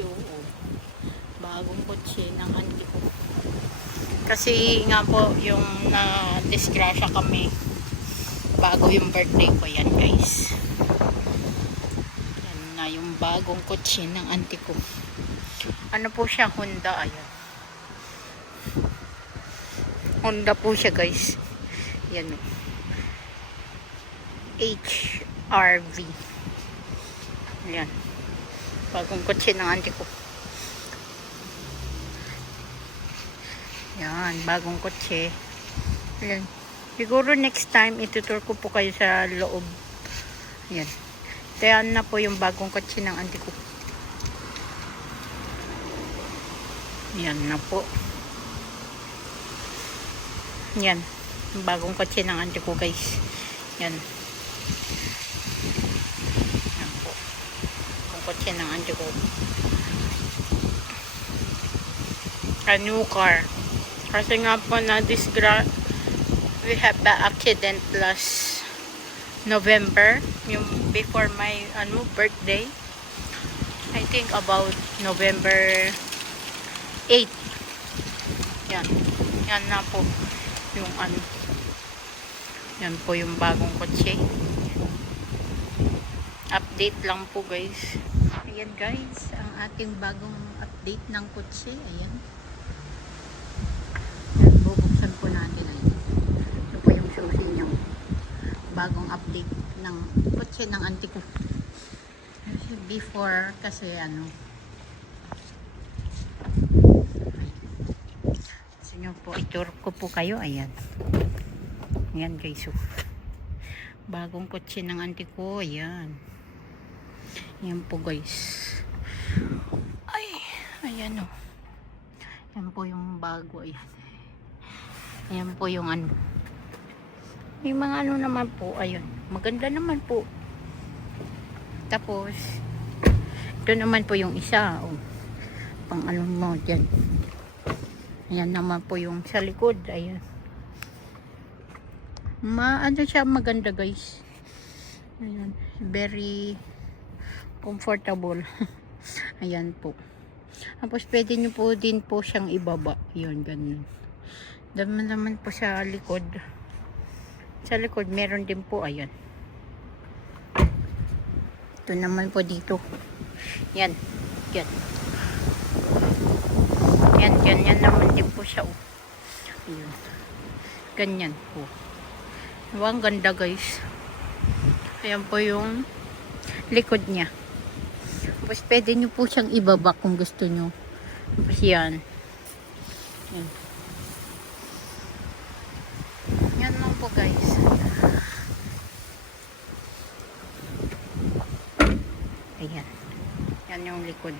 kotse, oo. Bagong kotse ng auntie ko. Kasi nga po, yung na-disgrasya kami bago yung birthday ko, yan guys. Yan na yung bagong kotse ng auntie ko. Ano po siya, Honda, ayan. Honda po siya guys. Yan o. HRV. Yan. Bagong kotse ng auntie ko. Yan, bagong kotse. Yan. Siguro next time, itutur ko po kayo sa loob. Yan. Kaya na po yung bagong kotse ng auntie ko. Yan na po. Yan. Yung bagong kotse ng auntie ko guys. Yan. Yan po. Yung kotse ng auntie ko. A new car. Kasi nga po we have the accident last November. Yung before my birthday. I think about November 8. Yan. Yan na po. Yung yan po yung bagong kotse. Update lang po guys. Ayan guys, ang ating bagong update ng kotse. Ayan. Yan, bubuksan po natin. Ayan. Ito po yung susi niyo. Bagong update ng kotse ng auntie ko. Before kasi nyo po, itur ko po kayo. Ayan. Ayan guys. So, bagong kotse ng auntie ko. Ayan. Ayan po guys. Ay. Ayan o. Ayan po yung bago. Ayan. Ayan po yung may mga naman po. Ayan. Maganda naman po. Tapos ito naman po yung isa. Oh. Pang mo dyan. Ayan naman po yung sa likod. Ayan. Siya maganda guys. Ayan. Very comfortable. Ayan po. Tapos pwede nyo po din po siyang ibaba. Ayan, ganun. Dami naman po sa likod. Sa likod meron din po. Ayan. Ito naman po dito. Yan. Yan. Yan, ganyan naman din po siya. Oh. Ayan. Ganyan po. Diba, ang ganda guys. Ayan po yung likod niya. Tapos pwede nyo po siyang ibaba kung gusto nyo. Tapos yan. Yan. Yan lang po guys. Ayan. Yan yung likod.